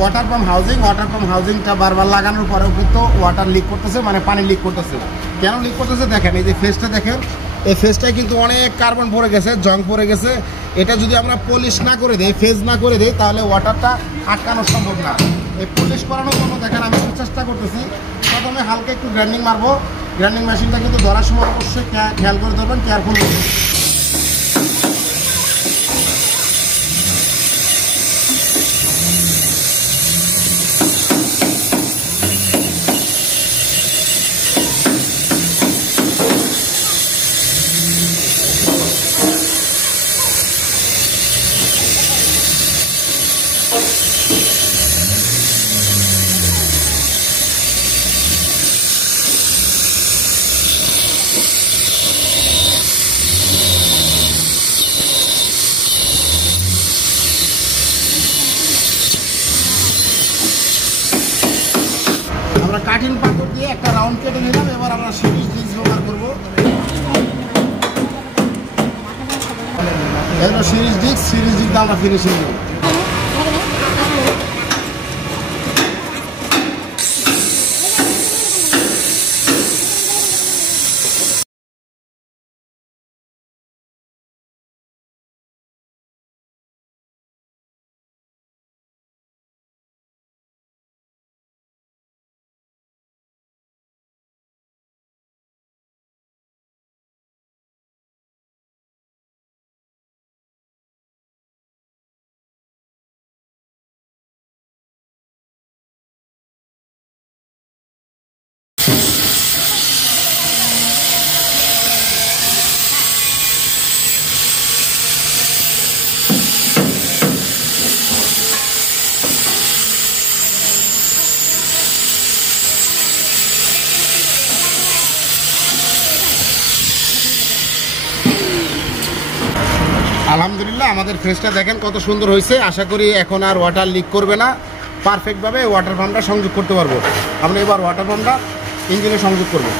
Water pump হাউজিংটা বারবার লাগানোর পরেও কিন্তু ওয়াটার লিক করতেছে, মানে পানি লিক করতেছে। কেন লিক করতেছে দেখেন, এই যে ফেসটা দেখেন, এই ফেসটায় কিন্তু অনেক কার্বন পড়ে গেছে, জং পড়ে গেছে। এটা যদি আমরা পলিশ না করে দেই, ফেজ না করে দেই, তাহলে ওয়াটারটা আটকানো সম্ভব না। এই পলিশ করানোর জন্য দেখেন আমি একটু চেষ্টা করতেছি। প্রথমে হালকা একটু গ্রাইন্ডিং মারবো। গ্রাইন্ডিং মেশিনটা কিন্তু ধরার সময় অবশ্যই খেয়াল করে ধরবেন, কেয়ারফুল। আমরা কাঠিন পাথর দিয়ে একটা রাউন্ড কেটে নিলাম। এবার আমরা সিরিজ ডিস্ক ব্যবহার করবো। এগুলো সিরিজ ডিস্ক দিয়ে আমরা ফিনিশিং দেবো। আলহামদুলিল্লাহ, আমাদের ফ্রেজটা দেখেন কত সুন্দর হয়েছে। আশা করি এখন আর ওয়াটার লিক করবে না, পারফেক্টভাবে ওয়াটার পাম্পটা সংযোগ করতে পারবো। আমরা এবার ওয়াটার পাম্পটা ইঞ্জিনে সংযোগ করবো।